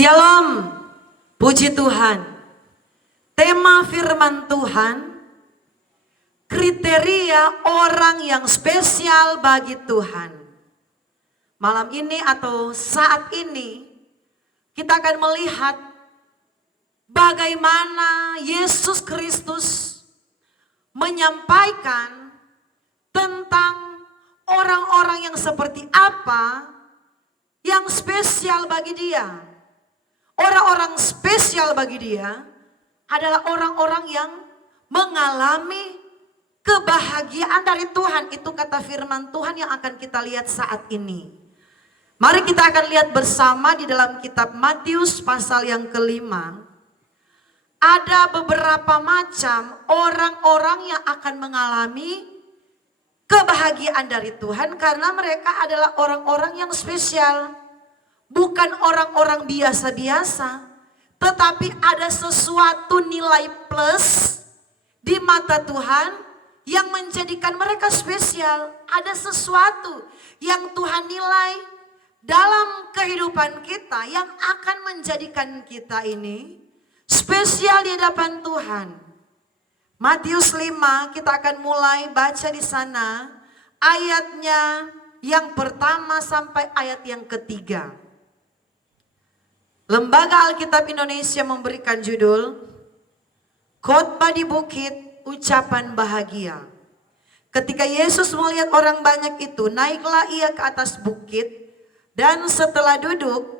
Shalom, puji Tuhan. Tema firman Tuhan, kriteria orang yang spesial bagi Tuhan. Malam ini atau saat ini kita akan melihat bagaimana Yesus Kristus menyampaikan tentang orang-orang yang seperti apa yang spesial bagi dia. Orang-orang spesial bagi dia adalah orang-orang yang mengalami kebahagiaan dari Tuhan. Itu kata firman Tuhan yang akan kita lihat saat ini. Mari kita akan lihat bersama di dalam kitab Matius pasal yang kelima. Ada beberapa macam orang-orang yang akan mengalami kebahagiaan dari Tuhan karena mereka adalah orang-orang yang spesial. Bukan orang-orang biasa-biasa, tetapi ada sesuatu nilai plus di mata Tuhan yang menjadikan mereka spesial. Ada sesuatu yang Tuhan nilai dalam kehidupan kita yang akan menjadikan kita ini spesial di hadapan Tuhan. Matius 5 kita akan mulai baca di sana ayatnya yang pertama sampai ayat yang ketiga. Lembaga Alkitab Indonesia memberikan judul Khotbah di Bukit, Ucapan Bahagia. Ketika Yesus melihat orang banyak itu, naiklah ia ke atas bukit, dan setelah duduk,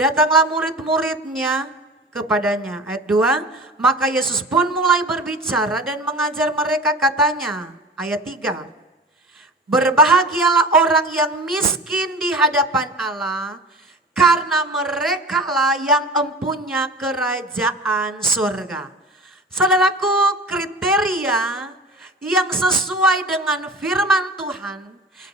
datanglah murid-muridnya kepadanya. Ayat 2, maka Yesus pun mulai berbicara dan mengajar mereka, katanya. Ayat 3, berbahagialah orang yang miskin di hadapan Allah, karena merekalah yang empunya kerajaan surga. Saudaraku, kriteria yang sesuai dengan firman Tuhan.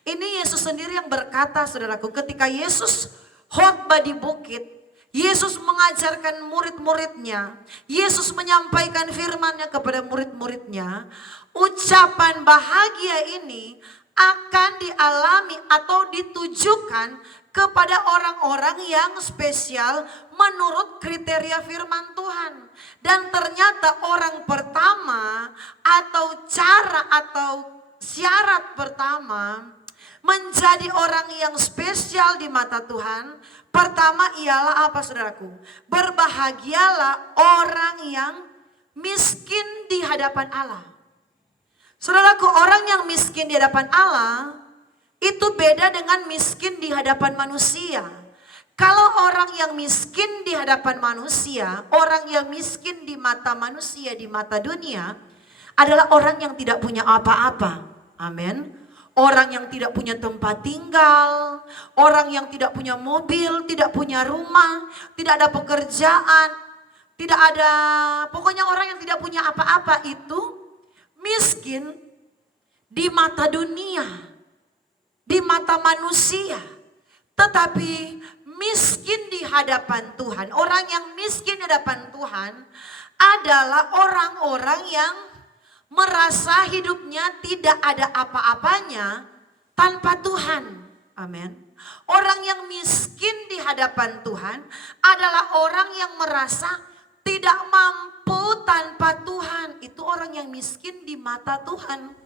Ini Yesus sendiri yang berkata, saudaraku, ketika Yesus khotbah di bukit, Yesus mengajarkan murid-muridnya, Yesus menyampaikan firman-Nya kepada murid-muridnya, ucapan bahagia ini akan dialami atau ditujukan kepada orang-orang yang spesial menurut kriteria firman Tuhan. Dan ternyata orang pertama atau cara atau syarat pertama menjadi orang yang spesial di mata Tuhan, pertama ialah apa, saudaraku? Berbahagialah orang yang miskin di hadapan Allah. Saudaraku, orang yang miskin di hadapan Allah itu beda dengan miskin di hadapan manusia. Kalau orang yang miskin di hadapan manusia, orang yang miskin di mata manusia, di mata dunia, adalah orang yang tidak punya apa-apa. Amin. Orang yang tidak punya tempat tinggal, orang yang tidak punya mobil, tidak punya rumah, tidak ada pekerjaan, tidak ada, pokoknya orang yang tidak punya apa-apa itu miskin di mata dunia, di mata manusia. Tetapi miskin di hadapan Tuhan, orang yang miskin di hadapan Tuhan adalah orang-orang yang merasa hidupnya tidak ada apa-apanya tanpa Tuhan. Amin. Orang yang miskin di hadapan Tuhan adalah orang yang merasa tidak mampu tanpa Tuhan. Itu orang yang miskin di mata Tuhan.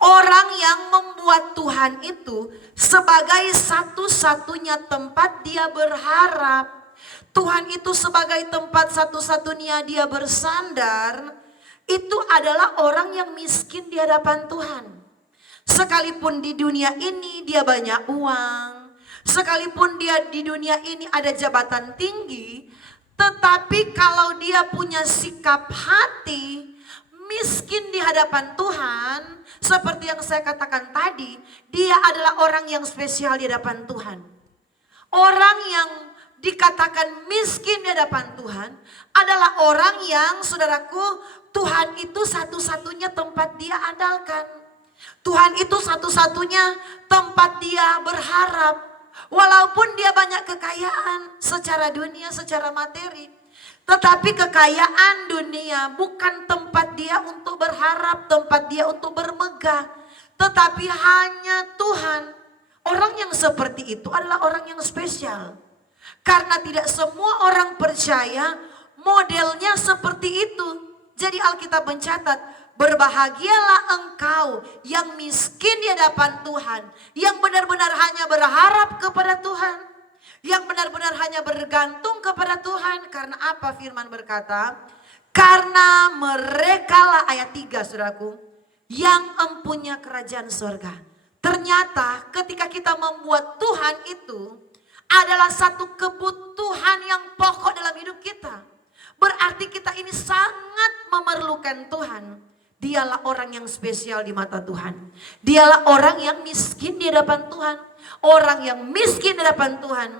Orang yang membuat Tuhan itu sebagai satu-satunya tempat dia berharap. Tuhan itu sebagai tempat satu-satunya dia bersandar. Itu adalah orang yang miskin di hadapan Tuhan. Sekalipun di dunia ini dia banyak uang, sekalipun dia di dunia ini ada jabatan tinggi, tetapi kalau dia punya sikap hati miskin di hadapan Tuhan, seperti yang saya katakan tadi, dia adalah orang yang spesial di hadapan Tuhan. Orang yang dikatakan miskin di hadapan Tuhan adalah orang yang, saudaraku, Tuhan itu satu-satunya tempat dia andalkan. Tuhan itu satu-satunya tempat dia berharap. Walaupun dia banyak kekayaan secara dunia, secara materi. Tetapi kekayaan dunia bukan tempat dia untuk berharap, tempat dia untuk bermegah. Tetapi hanya Tuhan. Orang yang seperti itu adalah orang yang spesial. Karena tidak semua orang percaya modelnya seperti itu. Jadi Alkitab mencatat, berbahagialah engkau yang miskin di hadapan Tuhan, yang benar-benar hanya berharap kepada Tuhan, yang benar-benar hanya bergantung kepada Tuhan. Karena apa firman berkata? Karena merekalah, ayat 3 saudaraku, yang empunya kerajaan surga. Ternyata ketika kita membuat Tuhan itu adalah satu kebutuhan yang pokok dalam hidup kita. Berarti kita ini sangat memerlukan Tuhan. Dialah orang yang spesial di mata Tuhan. Dialah orang yang miskin di hadapan Tuhan. Orang yang miskin di hadapan Tuhan,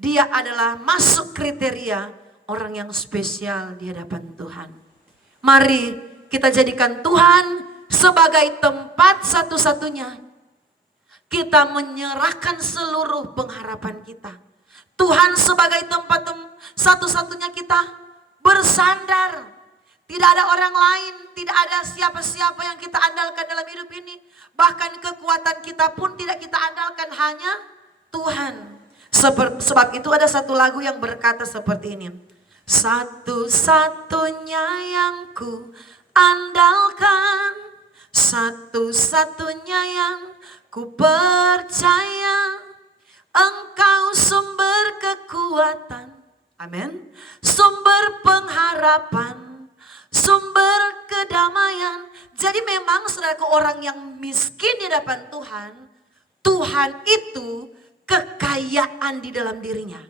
dia adalah masuk kriteria orang yang spesial di hadapan Tuhan. Mari kita jadikan Tuhan sebagai tempat satu-satunya kita menyerahkan seluruh pengharapan kita. Tuhan sebagai tempat satu-satunya kita bersandar. Tidak ada orang lain, tidak ada siapa-siapa yang kita andalkan dalam hidup ini. Bahkan kekuatan kita pun tidak kita andalkan, hanya Tuhan. Sebab itu ada satu lagu yang berkata seperti ini. Satu-satunya yang ku andalkan, satu-satunya yang ku percaya, Engkau sumber kekuatan, amin, sumber pengharapan, sumber kedamaian. Jadi memang saudaraku, orang yang miskin di hadapan Tuhan, Tuhan itu kekayaan di dalam dirinya.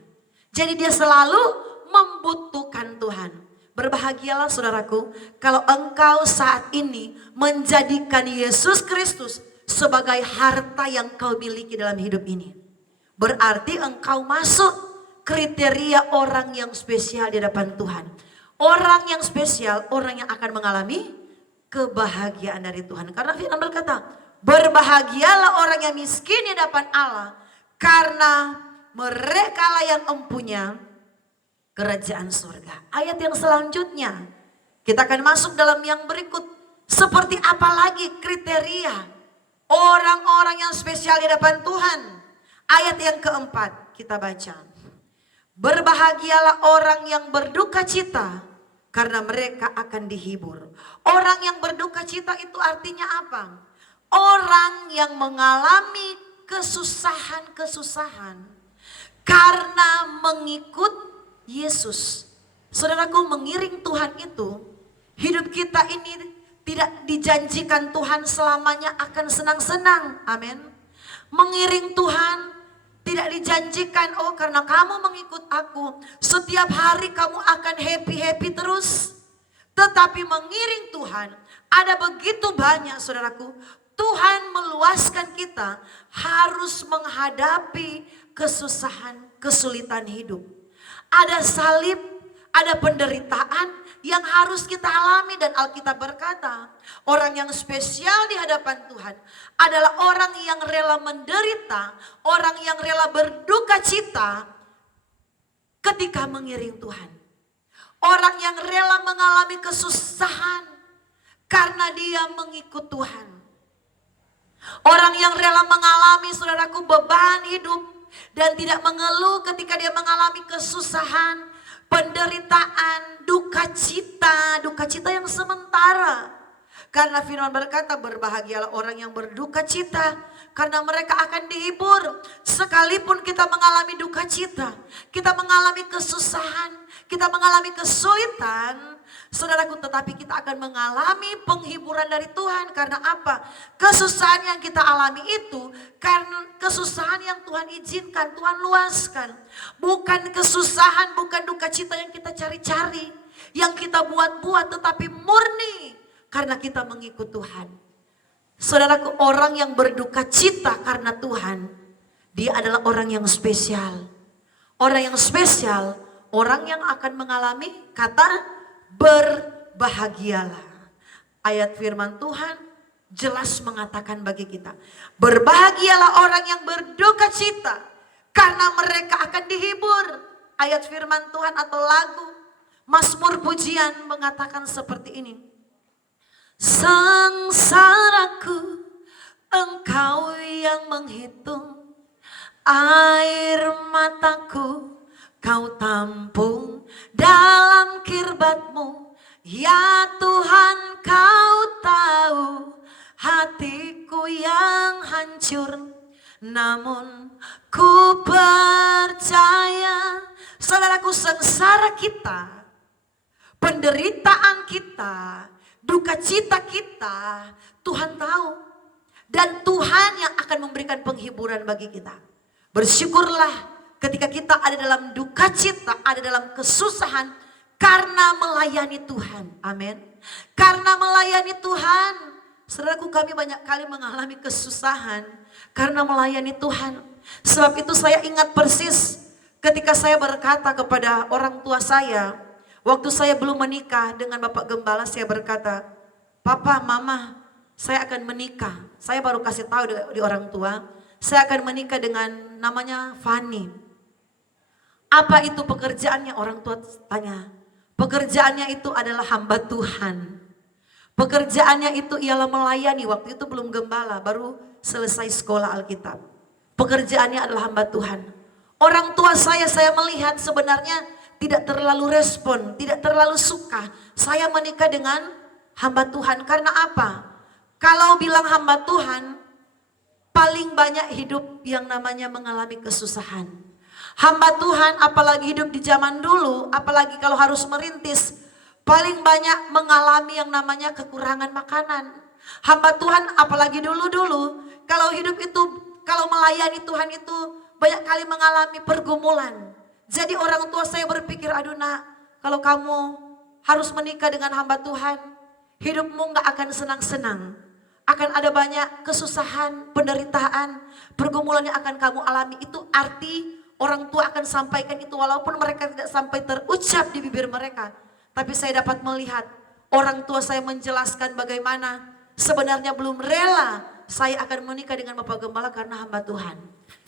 Jadi dia selalu membutuhkan Tuhan. Berbahagialah saudaraku kalau engkau saat ini menjadikan Yesus Kristus sebagai harta yang kau miliki dalam hidup ini. Berarti engkau masuk kriteria orang yang spesial di hadapan Tuhan. Orang yang spesial, orang yang akan mengalami kebahagiaan dari Tuhan. Karena firman berkata, berbahagialah orang yang miskin di hadapan Allah, karena merekalah yang empunya kerajaan surga. Ayat yang selanjutnya, kita akan masuk dalam yang berikut. Seperti apa lagi kriteria orang-orang yang spesial di hadapan Tuhan? Ayat yang keempat kita baca. Berbahagialah orang yang berduka cita, karena mereka akan dihibur. Orang yang berduka cita itu artinya apa? Orang yang mengalami kesusahan-kesusahan karena mengikut Yesus. Saudaraku, mengiring Tuhan itu, hidup kita ini tidak dijanjikan Tuhan selamanya akan senang-senang. Amin. Mengiring Tuhan tidak dijanjikan, oh karena kamu mengikut aku, setiap hari kamu akan happy-happy terus. Tetapi mengiring Tuhan, ada begitu banyak saudaraku, Tuhan meluaskan kita harus menghadapi kesusahan, kesulitan hidup. Ada salib, ada penderitaan yang harus kita alami, dan Alkitab berkata, orang yang spesial di hadapan Tuhan adalah orang yang rela menderita, orang yang rela berduka cita ketika mengiring Tuhan. Orang yang rela mengalami kesusahan karena dia mengikut Tuhan. Orang yang rela mengalami, saudaraku, beban hidup dan tidak mengeluh ketika dia mengalami kesusahan, penderitaan, duka cita yang sementara. Karena firman berkata, berbahagialah orang yang berduka cita, karena mereka akan dihibur. Sekalipun kita mengalami duka cita, kita mengalami kesusahan, kita mengalami kesulitan, saudaraku, tetapi kita akan mengalami penghiburan dari Tuhan. Karena apa? Kesusahan yang kita alami itu karena kesusahan yang Tuhan izinkan, Tuhan luaskan. Bukan kesusahan, bukan duka cita yang kita cari-cari, yang kita buat-buat, tetapi murni karena kita mengikut Tuhan. Saudaraku, orang yang berduka cita karena Tuhan, dia adalah orang yang spesial. Orang yang spesial, orang yang akan mengalami kata berbahagialah. Ayat firman Tuhan jelas mengatakan bagi kita, berbahagialah orang yang berduka cita, karena mereka akan dihibur. Ayat firman Tuhan atau lagu Mazmur pujian mengatakan seperti ini. Sengsaraku, Engkau yang menghitung, air mataku Kau tampung dalam kirbat-Mu, ya Tuhan, Kau tahu hatiku yang hancur, namun ku percaya. Saudaraku, sengsara kita, penderitaan kita, duka cita kita, Tuhan tahu. Dan Tuhan yang akan memberikan penghiburan bagi kita. Bersyukurlah ketika kita ada dalam duka cita, ada dalam kesusahan, karena melayani Tuhan. Amin. Karena melayani Tuhan. Saudaraku, kami banyak kali mengalami kesusahan karena melayani Tuhan. Sebab itu saya ingat persis ketika saya berkata kepada orang tua saya, waktu saya belum menikah dengan Bapak Gembala, saya berkata, Papa, Mama, saya akan menikah. Saya baru kasih tahu di orang tua, saya akan menikah dengan namanya Fani. Apa itu pekerjaannya? Orang tua tanya. Pekerjaannya itu adalah hamba Tuhan. Pekerjaannya itu ialah melayani. Waktu itu belum gembala, baru selesai sekolah Alkitab. Pekerjaannya adalah hamba Tuhan. Orang tua saya melihat sebenarnya tidak terlalu respon, tidak terlalu suka saya menikah dengan hamba Tuhan. Karena apa? Kalau bilang hamba Tuhan, paling banyak hidup yang namanya mengalami kesusahan. Hamba Tuhan apalagi hidup di zaman dulu, apalagi kalau harus merintis, paling banyak mengalami yang namanya kekurangan makanan. Hamba Tuhan apalagi dulu-dulu, kalau hidup itu, kalau melayani Tuhan itu banyak kali mengalami pergumulan. Jadi orang tua saya berpikir, aduh nak, kalau kamu harus menikah dengan hamba Tuhan, hidupmu gak akan senang-senang. Akan ada banyak kesusahan, penderitaan, pergumulan yang akan kamu alami. Itu arti orang tua akan sampaikan itu walaupun mereka tidak sampai terucap di bibir mereka. Tapi saya dapat melihat orang tua saya menjelaskan bagaimana sebenarnya belum rela saya akan menikah dengan Bapak Gembala karena hamba Tuhan.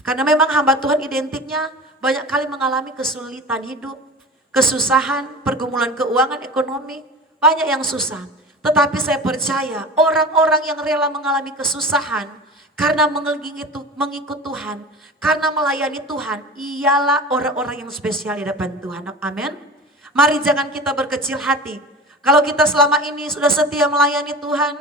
Karena memang hamba Tuhan identiknya banyak kali mengalami kesulitan hidup, kesusahan, pergumulan keuangan, ekonomi, banyak yang susah. Tetapi saya percaya orang-orang yang rela mengalami kesusahan karena mengikut Tuhan, karena melayani Tuhan, ialah orang-orang yang spesial di hadapan Tuhan. Amin. Mari jangan kita berkecil hati. Kalau kita selama ini sudah setia melayani Tuhan,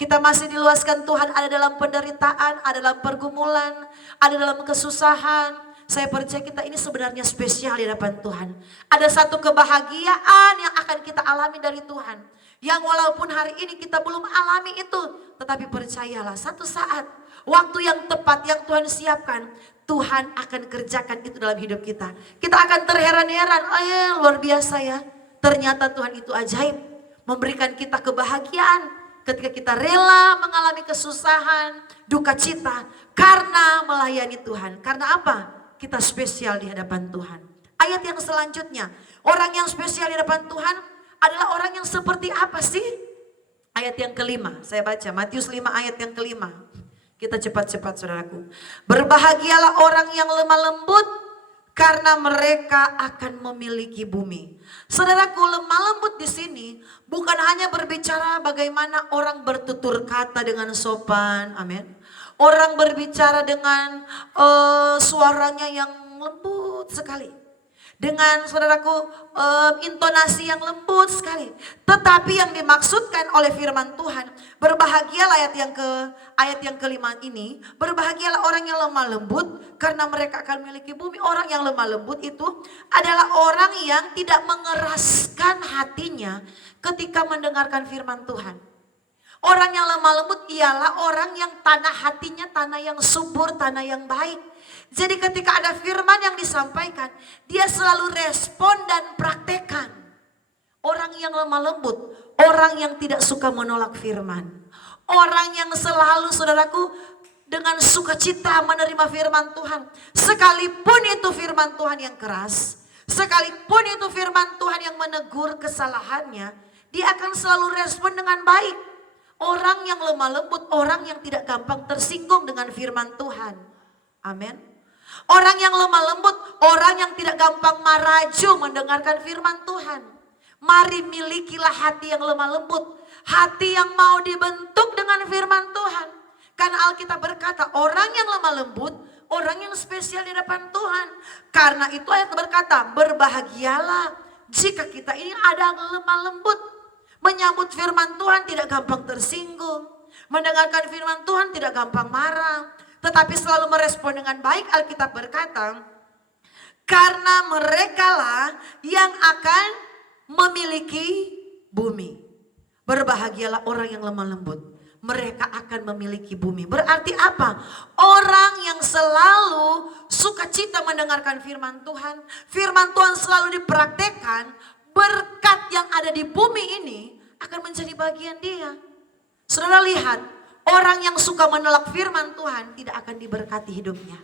kita masih diluaskan Tuhan, ada dalam penderitaan, ada dalam pergumulan, ada dalam kesusahan. Saya percaya kita ini sebenarnya spesial di hadapan Tuhan. Ada satu kebahagiaan yang akan kita alami dari Tuhan. Yang walaupun hari ini kita belum alami itu, tetapi percayalah satu saat, waktu yang tepat yang Tuhan siapkan, Tuhan akan kerjakan itu dalam hidup kita. Kita akan terheran-heran, luar biasa ya. Ternyata Tuhan itu ajaib, memberikan kita kebahagiaan ketika kita rela mengalami kesusahan, duka cita, karena melayani Tuhan. Karena apa? Kita spesial di hadapan Tuhan. Ayat yang selanjutnya, orang yang spesial di hadapan Tuhan adalah orang yang seperti apa sih? Ayat yang kelima, saya baca Matius 5 ayat yang kelima. Kita cepat-cepat saudaraku. Berbahagialah orang yang lemah lembut, karena mereka akan memiliki bumi. Saudaraku, lemah lembut di sini bukan hanya berbicara bagaimana orang bertutur kata dengan sopan, amin. Orang berbicara dengan suaranya yang lembut sekali. Dengan saudaraku intonasi yang lembut sekali. Tetapi yang dimaksudkan oleh firman Tuhan, berbahagialah ayat yang kelima ini, berbahagialah orang yang lemah lembut karena mereka akan memiliki bumi. Orang yang lemah lembut itu adalah orang yang tidak mengeraskan hatinya ketika mendengarkan firman Tuhan. Orang yang lemah lembut ialah orang yang tanah hatinya tanah yang subur, tanah yang baik. Jadi ketika ada firman yang disampaikan, dia selalu respon dan praktekkan. Orang yang lemah lembut, orang yang tidak suka menolak firman. Orang yang selalu saudaraku dengan sukacita menerima firman Tuhan. Sekalipun itu firman Tuhan yang keras, sekalipun itu firman Tuhan yang menegur kesalahannya, dia akan selalu respon dengan baik. Orang yang lemah lembut, orang yang tidak gampang tersinggung dengan firman Tuhan. Amin. Orang yang lemah lembut, orang yang tidak gampang maraju mendengarkan firman Tuhan. Mari milikilah hati yang lemah lembut, hati yang mau dibentuk dengan firman Tuhan. Karena Alkitab berkata, orang yang lemah lembut orang yang spesial di hadapan Tuhan. Karena itu ayat berkata, berbahagialah jika kita ini ada lemah lembut. Menyambut firman Tuhan tidak gampang tersinggung. Mendengarkan firman Tuhan tidak gampang marah. Tetapi selalu merespon dengan baik. Alkitab berkata, karena merekalah yang akan memiliki bumi. Berbahagialah orang yang lemah lembut. Mereka akan memiliki bumi. Berarti apa? Orang yang selalu sukacita mendengarkan firman Tuhan. Firman Tuhan selalu dipraktekkan. Berkat yang ada di bumi ini akan menjadi bagian dia. Saudara lihat, orang yang suka menolak firman Tuhan tidak akan diberkati hidupnya.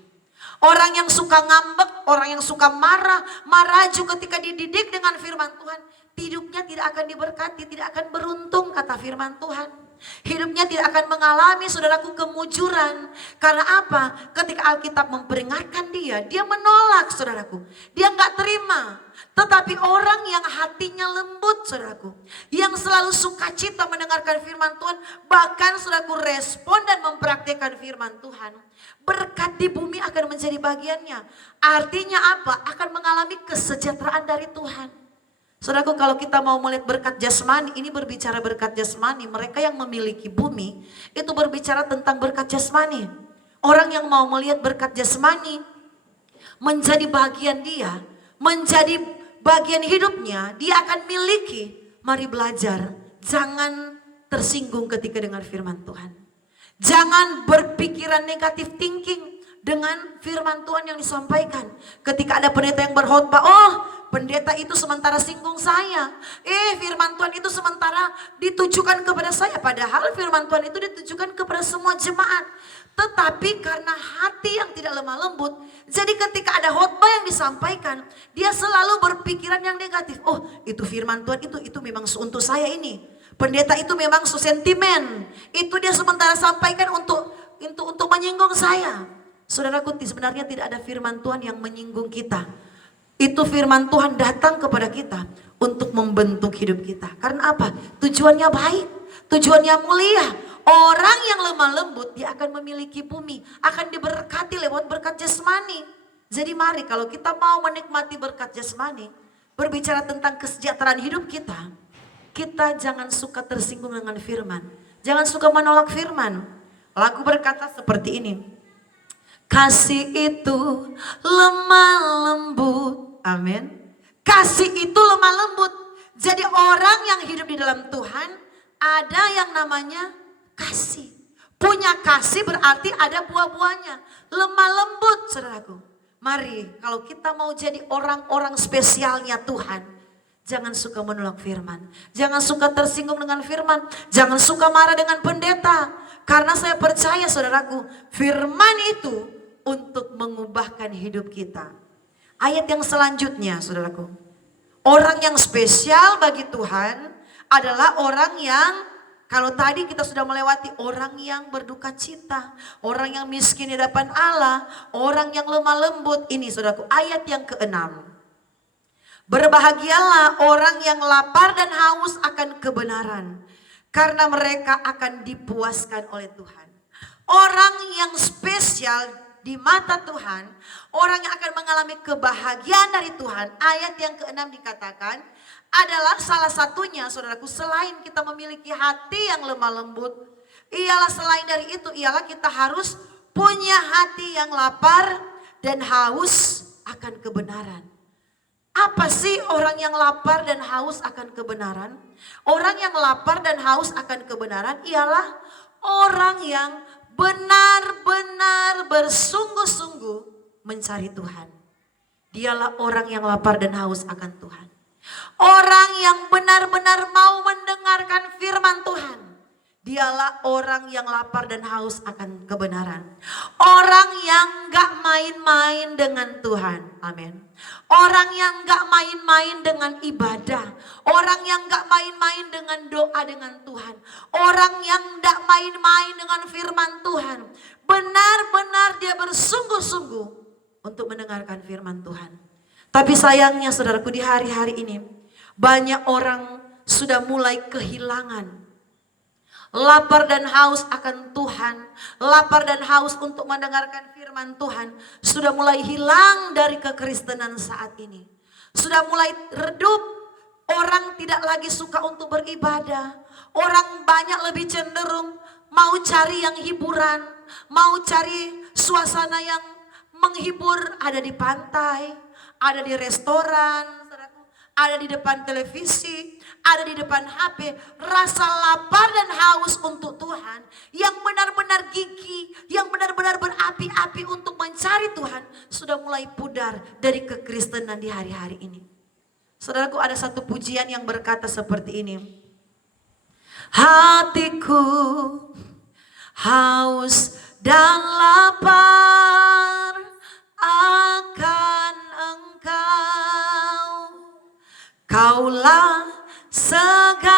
Orang yang suka ngambek, orang yang suka marah, maraju ketika dididik dengan firman Tuhan, hidupnya tidak akan diberkati, tidak akan beruntung kata firman Tuhan. Hidupnya tidak akan mengalami saudaraku kemujuran. Karena apa? Ketika Alkitab memperingatkan dia menolak saudaraku. Dia nggak terima. Tetapi orang yang hatinya lembut saudaraku. Yang selalu sukacita mendengarkan firman Tuhan. Bahkan saudaraku respon dan mempraktikkan firman Tuhan. Berkat di bumi akan menjadi bagiannya. Artinya apa? Akan mengalami kesejahteraan dari Tuhan. Saudaraku, kalau kita mau melihat berkat jasmani, ini berbicara berkat jasmani. Mereka yang memiliki bumi, itu berbicara tentang berkat jasmani. Orang yang mau melihat berkat jasmani, menjadi bagian dia, menjadi bagian hidupnya, dia akan miliki. Mari belajar, jangan tersinggung ketika dengar firman Tuhan. Jangan berpikiran negatif thinking dengan firman Tuhan yang disampaikan. Ketika ada pendeta yang berkhotbah, oh pendeta itu sementara singgung saya. Firman Tuhan itu sementara ditujukan kepada saya. Padahal firman Tuhan itu ditujukan kepada semua jemaat. Tetapi karena hati yang tidak lemah lembut. Jadi ketika ada khotbah yang disampaikan. Dia selalu berpikiran yang negatif. Oh itu firman Tuhan itu memang untuk saya ini. Pendeta itu memang sentimen. Itu dia sementara sampaikan untuk menyinggung saya. Saudaraku, sebenarnya tidak ada firman Tuhan yang menyinggung kita. Itu firman Tuhan datang kepada kita untuk membentuk hidup kita. Karena apa? Tujuannya baik, tujuannya mulia. Orang yang lemah lembut dia akan memiliki bumi, akan diberkati lewat berkat jasmani. Jadi mari kalau kita mau menikmati berkat jasmani, berbicara tentang kesejahteraan hidup kita, kita jangan suka tersinggung dengan firman. Jangan suka menolak firman. Lagu berkata seperti ini. Kasih itu lemah lembut. Amin. Kasih itu lemah lembut. Jadi orang yang hidup di dalam Tuhan ada yang namanya kasih. Punya kasih berarti ada buah-buahnya. Lemah lembut saudaraku. Mari kalau kita mau jadi orang-orang spesialnya Tuhan. Jangan suka menolak firman. Jangan suka tersinggung dengan firman. Jangan suka marah dengan pendeta. Karena saya percaya saudaraku, firman itu untuk mengubahkan hidup kita. Ayat yang selanjutnya saudaraku. Orang yang spesial bagi Tuhan adalah orang yang, kalau tadi kita sudah melewati orang yang berduka cita, orang yang miskin di hadapan Allah, orang yang lemah lembut. Ini saudaraku ayat yang ke-6. Berbahagialah orang yang lapar dan haus akan kebenaran, karena mereka akan dipuaskan oleh Tuhan. Orang yang spesial di mata Tuhan, orang yang akan mengalami kebahagiaan dari Tuhan. Ayat yang ke-6 dikatakan adalah salah satunya saudaraku, selain kita memiliki hati yang lemah lembut, ialah selain dari itu ialah kita harus punya hati yang lapar dan haus akan kebenaran. Apa sih orang yang lapar dan haus akan kebenaran? Orang yang lapar dan haus akan kebenaran ialah orang yang benar-benar bersungguh-sungguh mencari Tuhan. Dialah orang yang lapar dan haus akan Tuhan. Orang yang benar-benar mau mendengarkan firman Tuhan. Dialah orang yang lapar dan haus akan kebenaran. Orang yang gak main-main dengan Tuhan. Amin. Orang yang gak main-main dengan ibadah. Orang yang gak main-main dengan doa dengan Tuhan. Orang yang gak main-main dengan firman Tuhan. Benar-benar dia bersungguh-sungguh untuk mendengarkan firman Tuhan. Tapi sayangnya saudaraku, di hari-hari ini banyak orang sudah mulai kehilangan lapar dan haus akan Tuhan, lapar dan haus untuk mendengarkan firman Tuhan, sudah mulai hilang dari kekristenan saat ini. Sudah mulai redup, orang tidak lagi suka untuk beribadah. Orang banyak lebih cenderung mau cari yang hiburan, mau cari suasana yang menghibur, ada di pantai, ada di restoran, ada di depan televisi, ada di depan HP. Rasa lapar dan haus untuk Tuhan yang benar-benar gigih, yang benar-benar berapi-api untuk mencari Tuhan, sudah mulai pudar dari kekristenan di hari-hari ini. Saudaraku, ada satu pujian yang berkata seperti ini. Hatiku haus dan lapar akan Engkau. Kaulah segalanya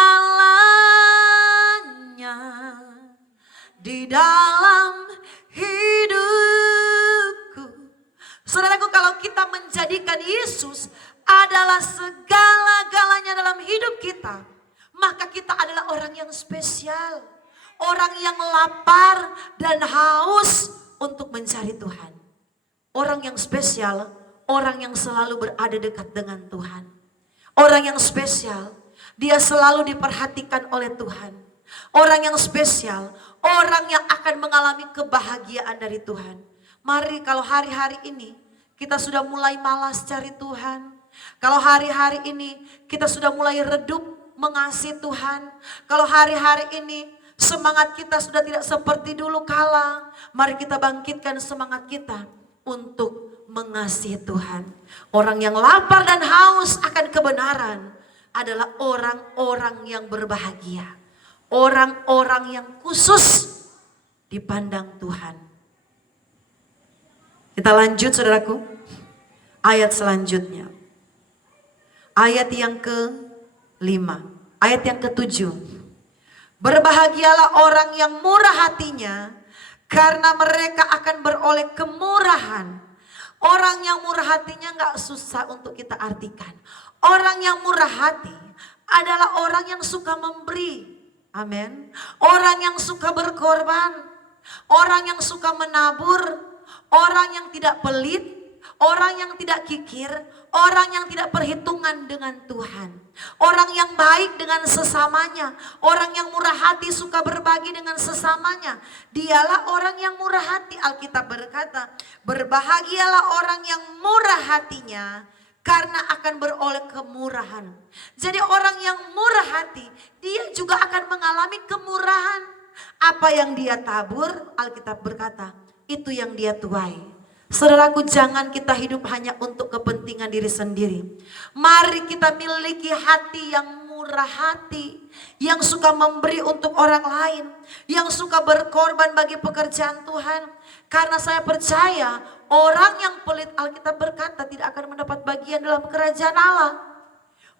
di dalam hidupku. Saudaraku, kalau kita menjadikan Yesus adalah segala-galanya dalam hidup kita, maka kita adalah orang yang spesial. Orang yang lapar dan haus untuk mencari Tuhan. Orang yang spesial, orang yang selalu berada dekat dengan Tuhan. Orang yang spesial, dia selalu diperhatikan oleh Tuhan. Orang yang spesial, orang yang akan mengalami kebahagiaan dari Tuhan. Mari kalau hari-hari ini kita sudah mulai malas cari Tuhan. Kalau hari-hari ini kita sudah mulai redup mengasihi Tuhan. Kalau hari-hari ini semangat kita sudah tidak seperti dulu kala. Mari kita bangkitkan semangat kita untuk mengasihi Tuhan. Orang yang lapar dan haus akan kebenaran adalah orang-orang yang berbahagia. Orang-orang yang khusus dipandang Tuhan. Kita lanjut saudaraku. Ayat selanjutnya. Ayat yang ke-5. Ayat yang ke-7. Berbahagialah orang yang murah hatinya, karena mereka akan beroleh kemurahan. Orang yang murah hatinya gak susah untuk kita artikan. Orang yang murah hati adalah orang yang suka memberi. Amin. Orang yang suka berkorban. Orang yang suka menabur. Orang yang tidak pelit. Orang yang tidak kikir. Orang yang tidak perhitungan dengan Tuhan. Orang yang baik dengan sesamanya. Orang yang murah hati suka berbagi dengan sesamanya. Dialah orang yang murah hati. Alkitab berkata, berbahagialah orang yang murah hatinya, karena akan beroleh kemurahan. Jadi orang yang murah hati, dia juga akan mengalami kemurahan. Apa yang dia tabur, Alkitab berkata, itu yang dia tuai. Saudaraku, jangan kita hidup hanya untuk kepentingan diri sendiri. Mari kita miliki hati yang murah hati, yang suka memberi untuk orang lain, yang suka berkorban bagi pekerjaan Tuhan. Karena saya percaya orang yang pelit, Alkitab berkata, tidak akan mendapat bagian dalam kerajaan Allah.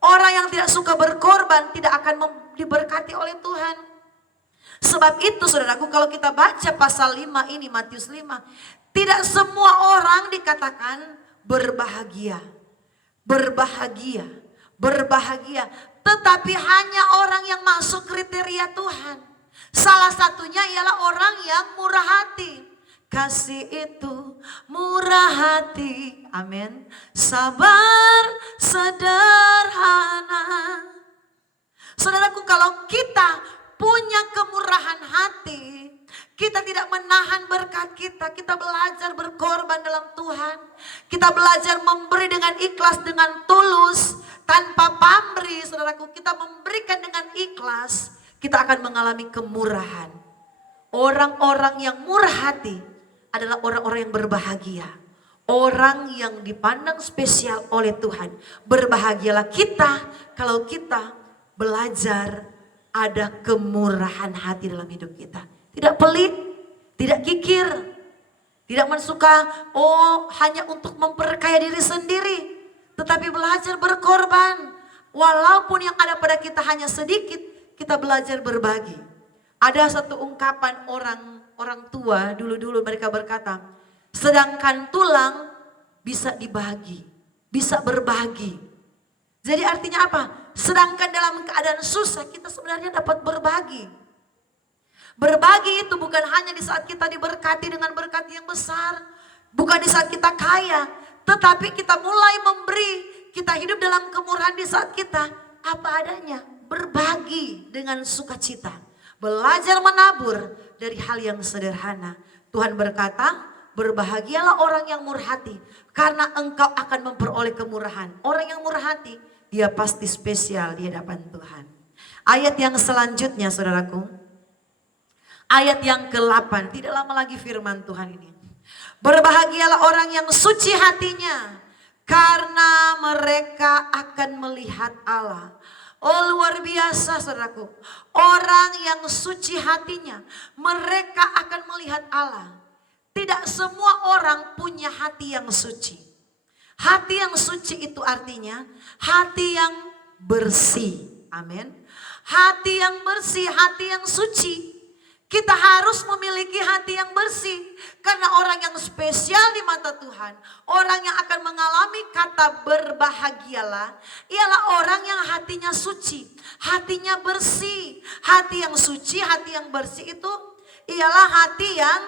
Orang yang tidak suka berkorban tidak akan diberkati oleh Tuhan. Sebab itu saudaraku, kalau kita baca pasal 5 ini, Matius 5, tidak semua orang dikatakan berbahagia. Berbahagia, berbahagia. Tetapi hanya orang yang masuk kriteria Tuhan. Salah satunya ialah orang yang murah hati. Kasih itu murah hati, amin. Sabar, sederhana. Saudaraku, kalau kita punya kemurahan hati, kita tidak menahan berkat kita belajar berkorban dalam Tuhan. Kita belajar memberi dengan ikhlas, dengan tulus, tanpa pamrih. Saudaraku, kita memberikan dengan ikhlas, kita akan mengalami kemurahan. Orang-orang yang murah hati adalah orang-orang yang berbahagia. Orang yang dipandang spesial oleh Tuhan. Berbahagialah kita kalau kita belajar ada kemurahan hati dalam hidup kita. Tidak pelit, tidak kikir, tidak mensuka hanya untuk memperkaya diri sendiri, tetapi belajar berkorban. Walaupun yang ada pada kita hanya sedikit, kita belajar berbagi. Ada satu ungkapan orang tua dulu mereka berkata, sedangkan tulang bisa dibagi, bisa berbagi. Jadi artinya apa? Sedangkan dalam keadaan susah kita sebenarnya dapat berbagi. Berbagi itu bukan hanya di saat kita diberkati dengan berkat yang besar, bukan di saat kita kaya, tetapi kita mulai memberi, kita hidup dalam kemurahan di saat kita apa adanya, berbagi dengan sukacita, belajar menabur dari hal yang sederhana. Tuhan berkata, berbahagialah orang yang murah hati, karena engkau akan memperoleh kemurahan. Orang yang murah hati, dia pasti spesial di hadapan Tuhan. Ayat yang selanjutnya saudaraku, ayat yang ke-8, tidak lama lagi firman Tuhan ini. Berbahagialah orang yang suci hatinya, karena mereka akan melihat Allah. Oh luar biasa saudaraku, orang yang suci hatinya, mereka akan melihat Allah. Tidak semua orang punya hati yang suci. Hati yang suci itu artinya hati yang bersih. Amin. Hati yang bersih, hati yang suci. Kita harus memiliki hati yang bersih. Karena orang yang spesial di mata Tuhan, orang yang akan mengalami kata berbahagialah, ialah orang yang hatinya suci, hatinya bersih. Hati yang suci, hati yang bersih itu ialah hati yang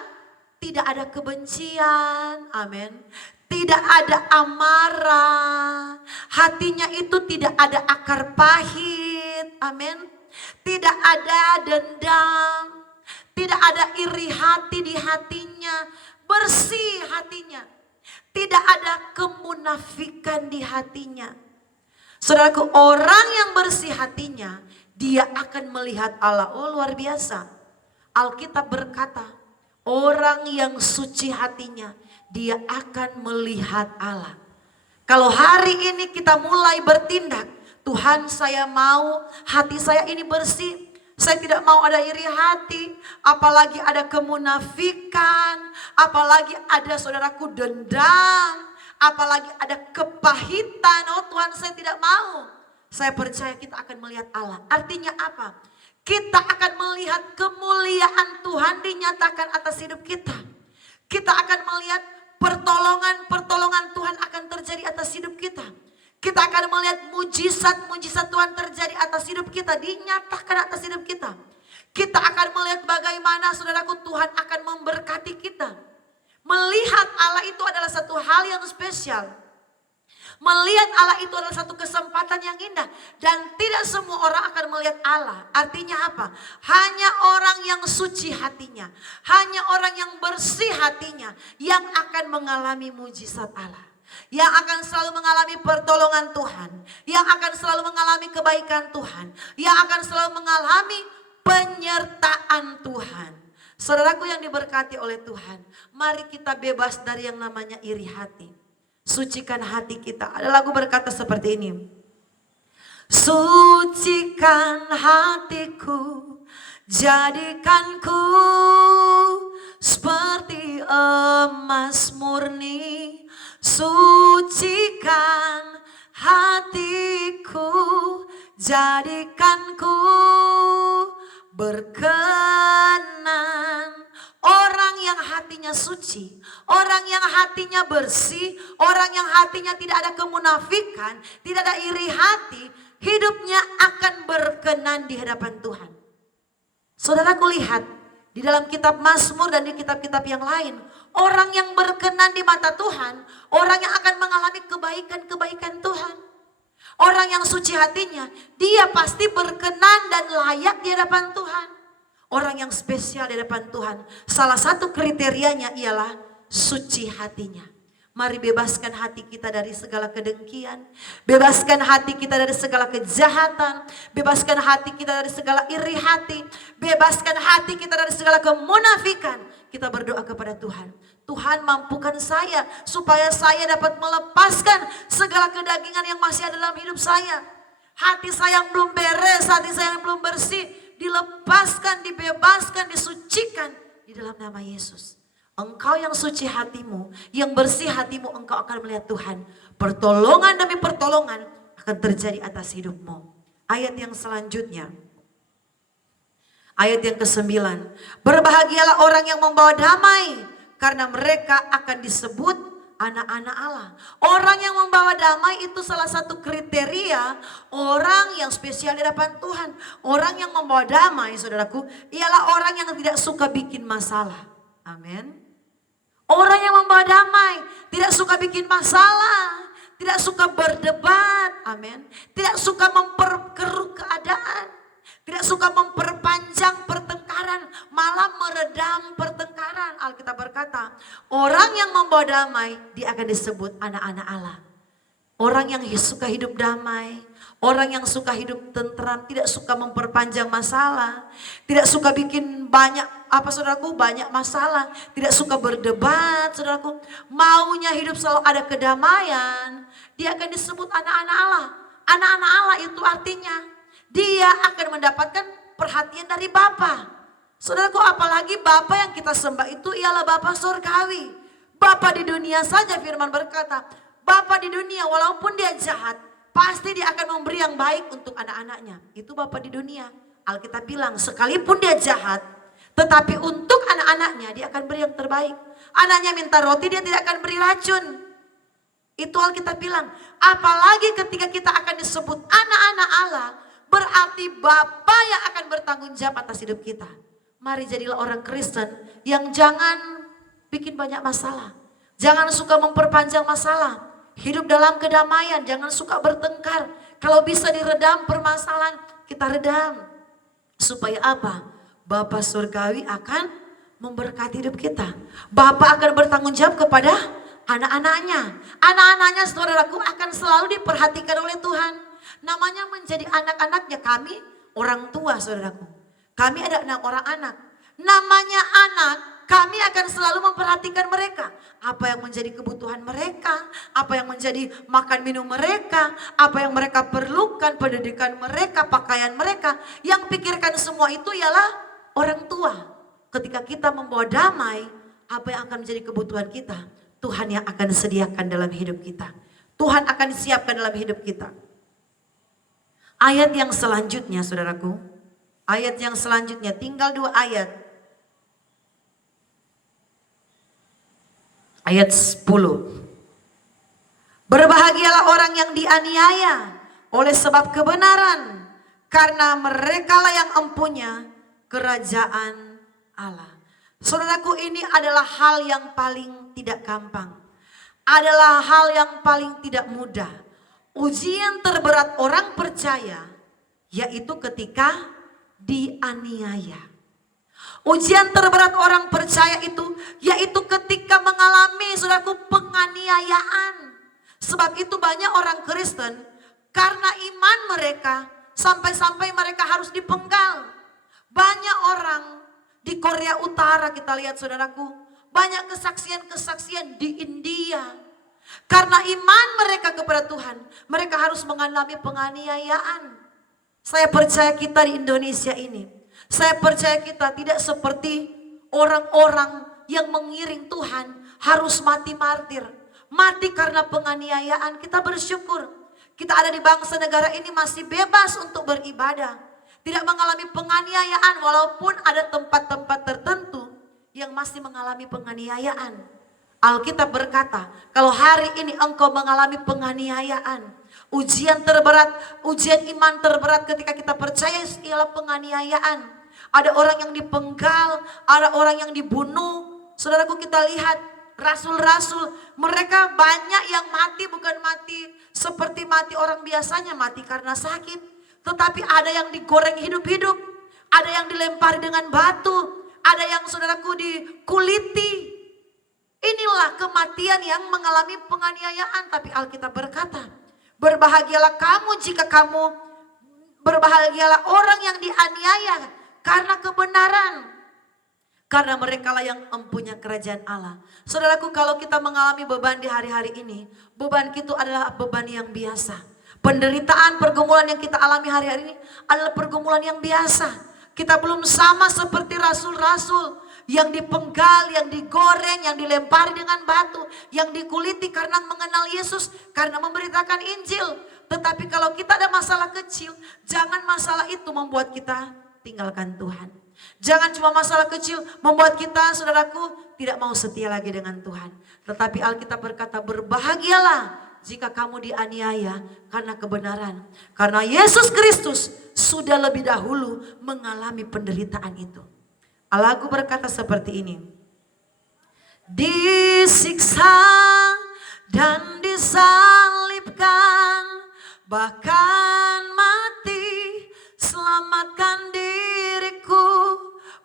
tidak ada kebencian, amin. Tidak ada amarah, hatinya itu tidak ada akar pahit, amin. Tidak ada dendam, tidak ada iri hati di hatinya, bersih hatinya. Tidak ada kemunafikan di hatinya. Saudaraku, orang yang bersih hatinya, dia akan melihat Allah. Oh luar biasa. Alkitab berkata, orang yang suci hatinya, dia akan melihat Allah. Kalau hari ini kita mulai bertindak, Tuhan saya mau hati saya ini bersih. Saya tidak mau ada iri hati, apalagi ada kemunafikan, apalagi ada saudaraku dendam, apalagi ada kepahitan. Oh Tuhan saya tidak mau. Saya percaya kita akan melihat Allah. Artinya apa? Kita akan melihat kemuliaan Tuhan dinyatakan atas hidup kita. Kita akan melihat pertolongan Tuhan akan terjadi atas hidup kita. Kita akan melihat mujizat Tuhan terjadi atas hidup kita, dinyatakan atas hidup kita. Kita akan melihat bagaimana saudaraku Tuhan akan memberkati kita. Melihat Allah itu adalah satu hal yang spesial. Melihat Allah itu adalah satu kesempatan yang indah. Dan tidak semua orang akan melihat Allah. Artinya apa? Hanya orang yang suci hatinya, hanya orang yang bersih hatinya yang akan mengalami mujizat Allah. Yang akan selalu mengalami pertolongan Tuhan, yang akan selalu mengalami kebaikan Tuhan, yang akan selalu mengalami penyertaan Tuhan. Saudaraku yang diberkati oleh Tuhan, mari kita bebas dari yang namanya iri hati. Sucikan hati kita. Ada lagu berkata seperti ini. Sucikan hatiku, jadikanku seperti emas murni. Sucikan hatiku, jadikanku berkenan. Orang yang hatinya suci, orang yang hatinya bersih, orang yang hatinya tidak ada kemunafikan, tidak ada iri hati, hidupnya akan berkenan di hadapan Tuhan. Saudaraku lihat di dalam kitab Mazmur dan di kitab-kitab yang lain, orang yang berkenan di mata Tuhan, orang yang akan mengalami kebaikan-kebaikan Tuhan. Orang yang suci hatinya, dia pasti berkenan dan layak di hadapan Tuhan. Orang yang spesial di hadapan Tuhan, salah satu kriterianya ialah suci hatinya. Mari bebaskan hati kita dari segala kedengkian, bebaskan hati kita dari segala kejahatan, bebaskan hati kita dari segala iri hati, bebaskan hati kita dari segala kemunafikan. Kita berdoa kepada Tuhan. Tuhan mampukan saya supaya saya dapat melepaskan segala kedagingan yang masih ada dalam hidup saya. Hati saya yang belum beres, hati saya yang belum bersih, dilepaskan, dibebaskan, disucikan di dalam nama Yesus. Engkau yang suci hatimu, yang bersih hatimu, engkau akan melihat Tuhan. Pertolongan demi pertolongan akan terjadi atas hidupmu. Ayat yang selanjutnya. Ayat yang ke-9. Berbahagialah orang yang membawa damai, karena mereka akan disebut anak-anak Allah. Orang yang membawa damai itu salah satu kriteria orang yang spesial di hadapan Tuhan. Orang yang membawa damai, saudaraku, ialah orang yang tidak suka bikin masalah. Amin. Orang yang membawa damai tidak suka bikin masalah, tidak suka berdebat. Amin. Tidak suka memperkeruh keadaan, tidak suka memperpanjang pertengkaran, malah meredam pertengkaran. Alkitab berkata, orang yang membawa damai, dia akan disebut anak-anak Allah. Orang yang suka hidup damai, orang yang suka hidup tentram, tidak suka memperpanjang masalah, tidak suka bikin banyak, saudaraku, banyak masalah, tidak suka berdebat, saudaraku, maunya hidup selalu ada kedamaian, dia akan disebut anak-anak Allah. Anak-anak Allah itu artinya dia akan mendapatkan perhatian dari Bapa. Saudaraku, apalagi Bapa yang kita sembah itu ialah Bapa surgawi. Bapa di dunia saja, firman berkata, Bapa di dunia walaupun dia jahat, pasti dia akan memberi yang baik untuk anak-anaknya. Itu Bapa di dunia. Alkitab bilang, sekalipun dia jahat, tetapi untuk anak-anaknya dia akan beri yang terbaik. Anaknya minta roti, dia tidak akan beri racun. Itu Alkitab bilang, apalagi ketika kita akan disebut anak-anak Allah, berarti Bapa yang akan bertanggung jawab atas hidup kita. Mari jadilah orang Kristen yang jangan bikin banyak masalah. Jangan suka memperpanjang masalah. Hidup dalam kedamaian, jangan suka bertengkar. Kalau bisa diredam permasalahan, kita redam. Supaya apa? Bapa surgawi akan memberkati hidup kita. Bapa akan bertanggung jawab kepada anak-anaknya. Anak-anaknya, saudaraku, akan selalu diperhatikan oleh Tuhan. Namanya menjadi anak-anaknya, kami orang tua, saudaraku. Kami ada 6 orang anak. Namanya anak, kami akan selalu memperhatikan mereka. Apa yang menjadi kebutuhan mereka, apa yang menjadi makan minum mereka, apa yang mereka perlukan, pendidikan mereka, pakaian mereka. Yang pikirkan semua itu ialah orang tua. Ketika kita membawa damai, apa yang akan menjadi kebutuhan kita, Tuhan yang akan sediakan dalam hidup kita. Tuhan akan siapkan dalam hidup kita. Ayat yang selanjutnya, saudaraku. Ayat yang selanjutnya, tinggal 2 ayat. Ayat 10. Berbahagialah orang yang dianiaya oleh sebab kebenaran, karena merekalah yang empunya kerajaan Allah. Saudaraku, ini adalah hal yang paling tidak gampang. Adalah hal yang paling tidak mudah. Ujian terberat orang percaya yaitu ketika dianiaya. Ujian terberat orang percaya itu yaitu ketika mengalami, saudaraku, penganiayaan. Sebab itu banyak orang Kristen karena iman mereka sampai-sampai mereka harus dipenggal. Banyak orang di Korea Utara, kita lihat, saudaraku, banyak kesaksian-kesaksian di India. Karena iman mereka kepada Tuhan, mereka harus mengalami penganiayaan. Saya percaya kita di Indonesia ini, saya percaya kita tidak seperti orang-orang yang mengiring Tuhan harus mati martir. Mati karena penganiayaan. Kita bersyukur kita ada di bangsa negara ini masih bebas untuk beribadah. Tidak mengalami penganiayaan, walaupun ada tempat-tempat tertentu yang masih mengalami penganiayaan. Alkitab berkata, kalau hari ini engkau mengalami penganiayaan, ujian terberat, ujian iman terberat ketika kita percaya ialah penganiayaan. Ada orang yang dipenggal, ada orang yang dibunuh. Saudaraku, kita lihat rasul-rasul, mereka banyak yang mati, bukan mati seperti mati orang biasanya, mati karena sakit. Tetapi ada yang digoreng hidup-hidup, ada yang dilempari dengan batu, ada yang, saudaraku, dikuliti. Inilah kematian yang mengalami penganiayaan. Tapi Alkitab berkata, berbahagialah kamu jika kamu, berbahagialah orang yang dianiaya karena kebenaran, karena merekalah yang mempunyai kerajaan Allah. Saudaraku, kalau kita mengalami beban di hari-hari ini, beban kita adalah beban yang biasa. Penderitaan, pergumulan yang kita alami hari-hari ini adalah pergumulan yang biasa. Kita belum sama seperti rasul-rasul yang dipenggal, yang digoreng, yang dilempari dengan batu, yang dikuliti karena mengenal Yesus, karena memberitakan Injil. Tetapi kalau kita ada masalah kecil, jangan masalah itu membuat kita tinggalkan Tuhan. Jangan cuma masalah kecil membuat kita, saudaraku, tidak mau setia lagi dengan Tuhan. Tetapi Alkitab berkata, berbahagialah jika kamu dianiaya karena kebenaran. Karena Yesus Kristus sudah lebih dahulu mengalami penderitaan itu. Lagu berkata seperti ini. Disiksa dan disalibkan, bahkan mati, selamatkan diriku.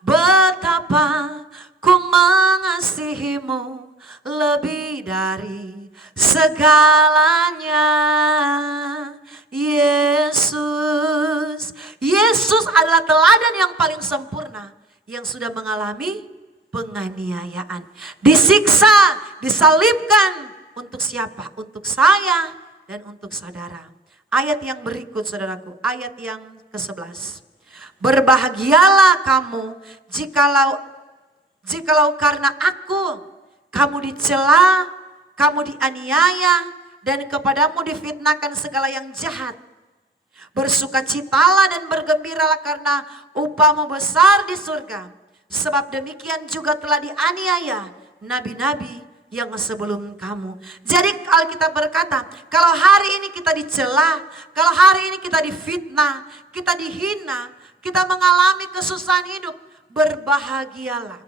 Betapa ku mengasihimu lebih dari segalanya. Yesus, Yesus adalah teladan yang paling sempurna yang sudah mengalami penganiayaan, disiksa, disalibkan. Untuk siapa? Untuk saya dan untuk saudara. Ayat yang berikut, saudaraku, ayat yang ke-11. Berbahagialah kamu jikalau karena aku kamu dicela, kamu dianiaya, dan kepadamu difitnahkan segala yang jahat. Bersukacitalah dan bergembiralah karena upahmu besar di surga. Sebab demikian juga telah dianiaya nabi-nabi yang sebelum kamu. Jadi Alkitab berkata, kalau hari ini kita dicela, kalau hari ini kita difitnah, kita dihina, kita mengalami kesusahan hidup, berbahagialah,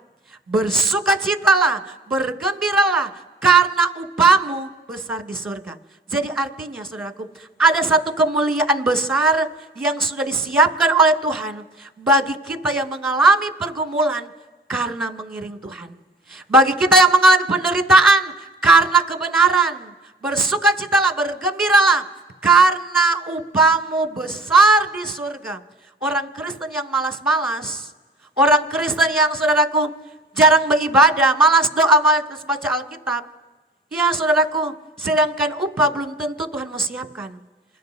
bersukacitalah, bergembiralah karena upahmu besar di surga. Jadi artinya, saudaraku, ada satu kemuliaan besar yang sudah disiapkan oleh Tuhan bagi kita yang mengalami pergumulan karena mengiring Tuhan. Bagi kita yang mengalami penderitaan karena kebenaran, bersukacitalah, bergembiralah karena upahmu besar di surga. Orang Kristen yang malas-malas, orang Kristen yang, saudaraku, jarang beribadah, malas doa, malas baca Alkitab. Ya saudaraku, sedangkan upah belum tentu Tuhan mau siapkan.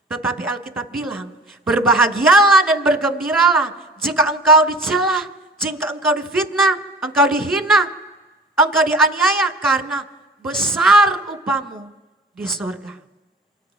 Tetapi Alkitab bilang, berbahagialah dan bergembiralah jika engkau dicela, jika engkau difitnah, engkau dihina, engkau dianiaya, karena besar upahmu di surga.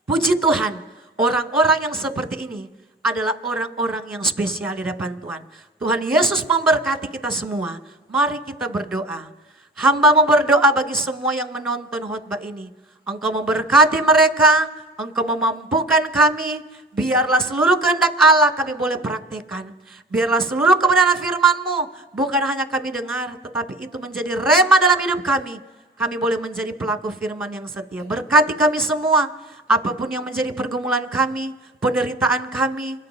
Puji Tuhan, orang-orang yang seperti ini adalah orang-orang yang spesial di hadapan Tuhan. Tuhan Yesus memberkati kita semua. Mari kita berdoa. Hamba-Mu berdoa bagi semua yang menonton khotbah ini. Engkau memberkati mereka, Engkau memampukan kami. Biarlah seluruh kehendak Allah kami boleh praktekkan. Biarlah seluruh kebenaran firman-Mu bukan hanya kami dengar, tetapi itu menjadi rema dalam hidup kami. Kami boleh menjadi pelaku firman yang setia. Berkati kami semua, apapun yang menjadi pergumulan kami, penderitaan kami,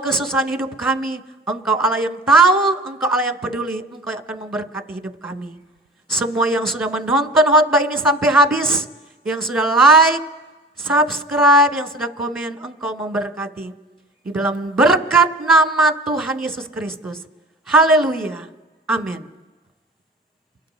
kesusahan hidup kami. Engkau Allah yang tahu, Engkau Allah yang peduli, Engkau yang akan memberkati hidup kami. Semua yang sudah menonton khotbah ini sampai habis, yang sudah like, subscribe, yang sudah komen, Engkau memberkati. Di dalam berkat nama Tuhan Yesus Kristus. Haleluya. Amin.